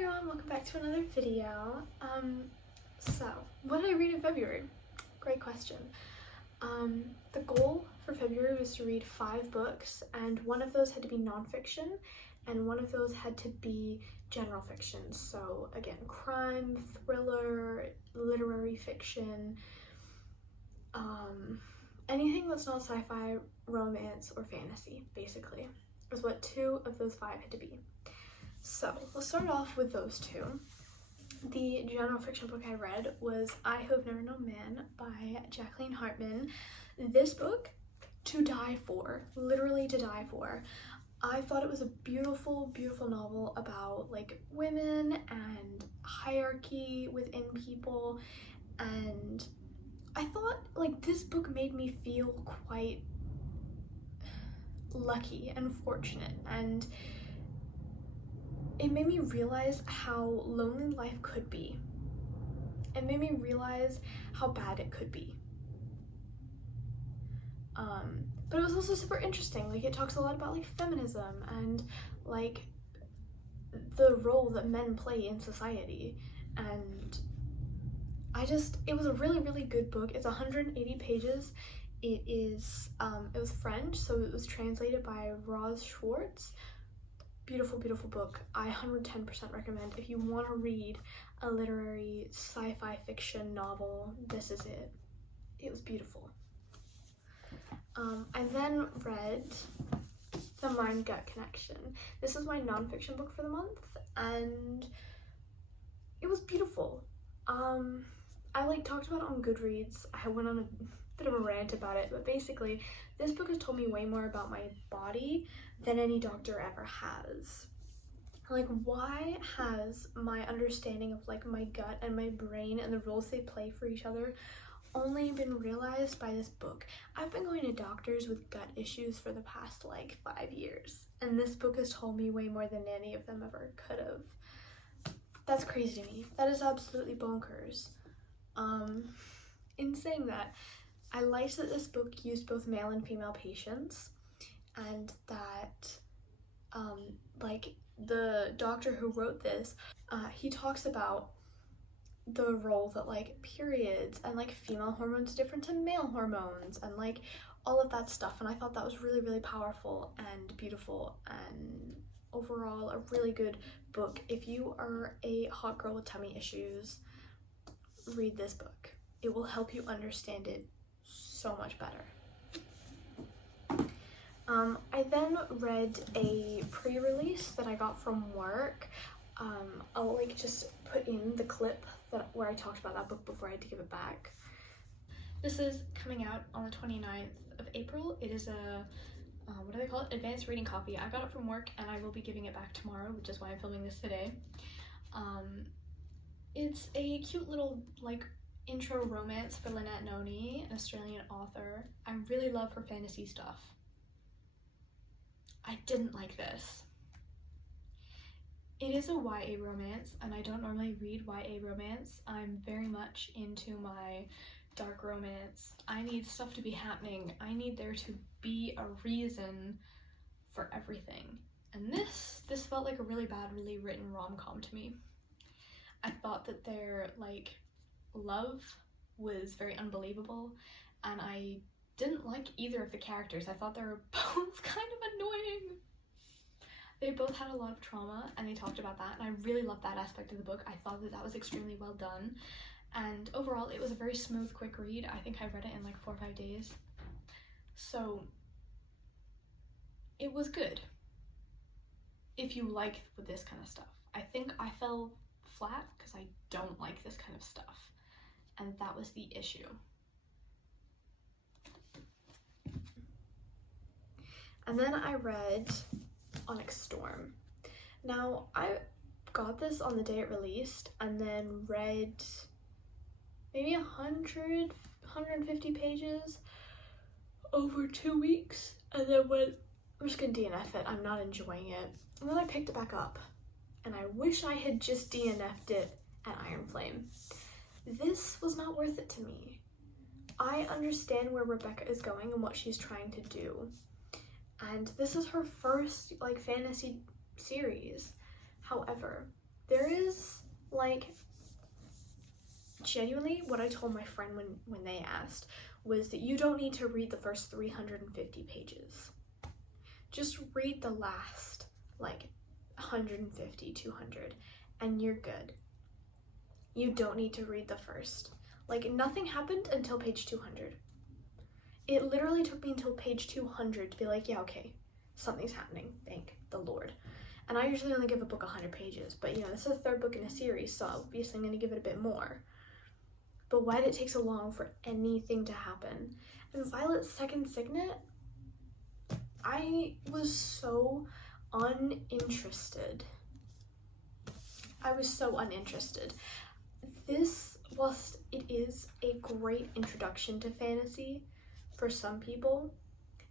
everyone, welcome back to another video. So what did I read in February? Great question. The goal for February was to read 5 books, and one of those had to be nonfiction and one of those had to be general fiction. So again, crime, thriller, literary fiction, anything that's not sci-fi, romance, or fantasy, basically, is what 2 of those 5 had to be. So we'll start off with those 2. The general fiction book I read was I Who Have Never Known Man by Jacqueline Haprman. This book, to die for, literally to die for. I thought it was a beautiful, beautiful novel about like women and hierarchy within people, and I thought like this book made me feel quite lucky and fortunate, and it made me realize how lonely life could be. It made me realize how bad it could be. But it was also super interesting. Like, it talks a lot about like feminism and like the role that men play in society. And it was a really, really good book. It's 180 pages. It was French, so it was translated by Roz Schwartz. Beautiful, beautiful book. I 110% recommend. If you want to read a literary sci-fi fiction novel, this is it. It was beautiful. I then read The Mind-Gut Connection. This is my nonfiction book for the month, and it was beautiful. I like talked about it on Goodreads. I went on a bit of a rant about it, but basically this book has told me way more about my body than any doctor ever has. Like, why has my understanding of like my gut and my brain and the roles they play for each other only been realized by this book? I've been going to doctors with gut issues for the past like 5 years, and this book has told me way more than any of them ever could have. That's crazy to me. That is absolutely bonkers. In saying that, I liked that this book used both male and female patients, and that like the doctor who wrote this, he talks about the role that like periods and like female hormones different to male hormones and like all of that stuff, and I thought that was really, really powerful and beautiful, and overall a really good book. If you are a hot girl with tummy issues, read this book. It will help you understand it so much better. I then read a pre-release that I got from work. I'll like just put in the clip where I talked about that book before I had to give it back. This is coming out on the 29th of April. It is a what do they call it? Advanced reading copy. I got it from work and I will be giving it back tomorrow, which is why I'm filming this today. It's a cute little like intro romance for Lynette Noni, an Australian author. I really love her fantasy stuff. I didn't like this. It is a YA romance, and I don't normally read YA romance. I'm very much into my dark romance. I need stuff to be happening. I need there to be a reason for everything. And this felt like a really badly written rom-com to me. I thought that their like love was very unbelievable, and I didn't like either of the characters. I thought they were both kind of annoying. They both had a lot of trauma, and they talked about that, and I really loved that aspect of the book. I thought that was extremely well done, and overall it was a very smooth, quick read. I think I read it in like 4 or 5 days, so it was good if you like this kind of stuff. I think I fell flat because I don't like this kind of stuff, and that was the issue. And then I read Onyx Storm. Now, I got this on the day it released and then read maybe 150 pages over 2 weeks, and then went, I'm just gonna DNF it, I'm not enjoying it. And then I picked it back up, and I wish I had just DNF'd it at Iron Flame. This was not worth it to me. I understand where Rebecca is going and what she's trying to do, and this is her first like fantasy series. However, There is, like, genuinely what I told my friend when they asked was that you don't need to read the first 350 pages. Just read the last, like, 150, 200, and you're good. You don't need to read the first. Like, nothing happened until page 200. It literally took me until page 200 to be like, yeah, okay, something's happening, thank the Lord. And I usually only give a book 100 pages, but you know, this is the third book in a series, so obviously I'm going to give it a bit more. But why did it take so long for anything to happen? And Violet's second signet, I was so uninterested. This, whilst it is a great introduction to fantasy for some people,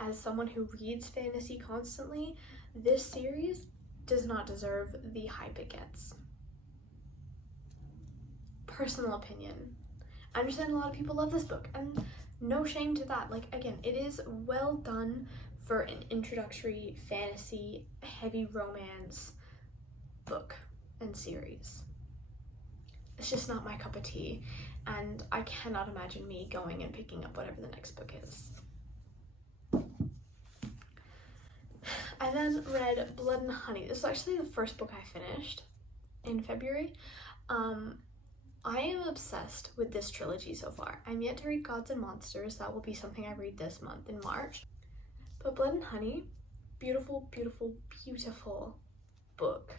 as someone who reads fantasy constantly, this series does not deserve the hype it gets. Personal opinion. I understand a lot of people love this book, and no shame to that. Like, again, it is well done for an introductory fantasy, heavy romance book and series. It's just not my cup of tea, and I cannot imagine me going and picking up whatever the next book is. I then read Blood and Honey. This is actually the first book I finished in February. I am obsessed with this trilogy so far. I'm yet to read Gods and Monsters. That will be something I read this month in March. But Blood and Honey, beautiful, beautiful, beautiful book.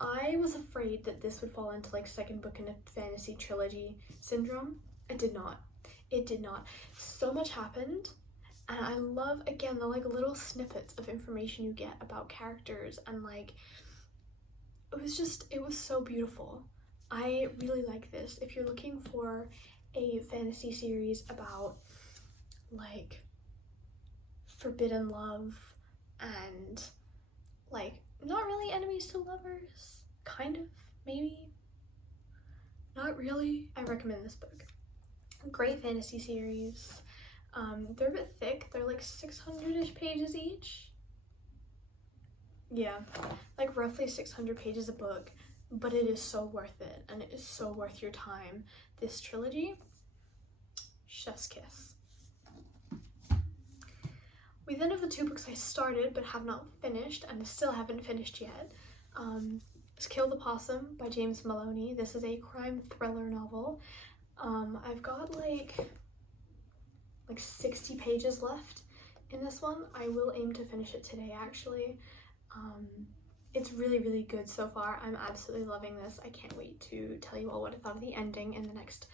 I was afraid that this would fall into like second book in a fantasy trilogy syndrome. It did not. It did not. So much happened. And I love, again, the like little snippets of information you get about characters, and like, it was so beautiful. I really like this. If you're looking for a fantasy series about like forbidden love and like not really enemies to lovers, kind of, maybe, not really, I recommend this book. Great fantasy series. They're a bit thick. They're like 600-ish pages each. Yeah, like roughly 600 pages a book, but it is so worth it, and it is so worth your time. This trilogy, chef's kiss. We then have the two books I started but have not finished, and still haven't finished yet. It's Kill the Possum by James Maloney. This is a crime thriller novel. I've got like 60 pages left in this one. I will aim to finish it today, actually. It's really, really good so far. I'm absolutely loving this. I can't wait to tell you all what I thought of the ending in the next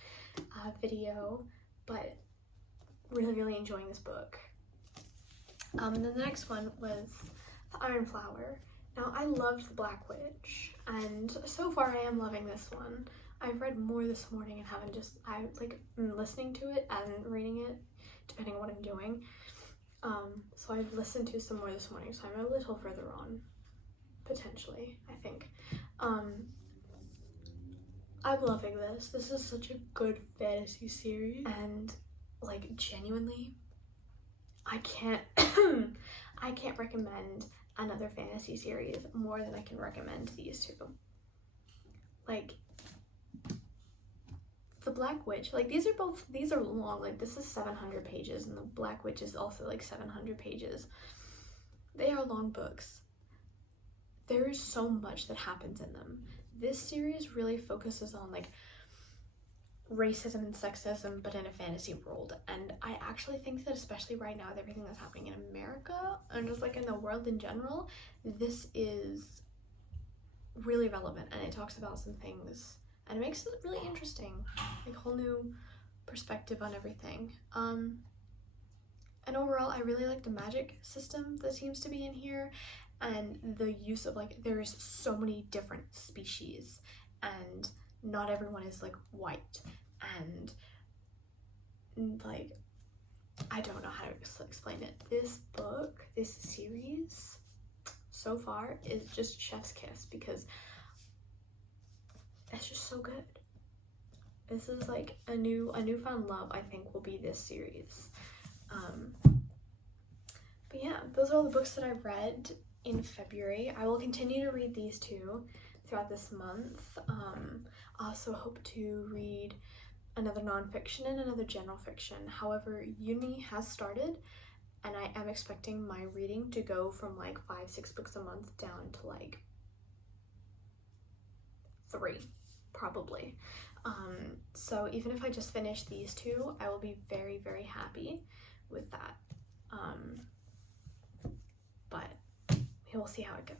video, but really, really enjoying this book. And then the next one was The Iron Flower. Now, I loved The Black Witch, and so far I am loving this one. I've read more this morning and haven't just, I'm listening to it and reading it, depending on what I'm doing. So I've listened to some more this morning, so I'm a little further on, potentially, I think. I'm loving this. This is such a good fantasy series, and like genuinely, I can't recommend another fantasy series more than I can recommend these two. Like, The Black Witch, like these are long, like this is 700 pages and The Black Witch is also like 700 pages. They are long books. There is so much that happens in them. This series really focuses on like racism and sexism, but in a fantasy world, and I actually think that especially right now with everything that's happening in America and just like in the world in general, this is really relevant, and it talks about some things, and it makes it really interesting, like whole new perspective on everything. And overall, I really like the magic system that seems to be in here, and the use of like, there's so many different species, and not everyone is like white, and like, I don't know how to explain it. This book, this series, so far is just chef's kiss, because it's just so good. This is like a newfound love, I think, will be this series. But yeah, those are all the books that I read in February. I will continue to read these two throughout this month. I also hope to read another nonfiction and another general fiction. However, uni has started, and I am expecting my reading to go from like 5-6 books a month down to like 3, probably. So even if I just finish these 2, I will be very, very happy with that. But we'll see how it goes.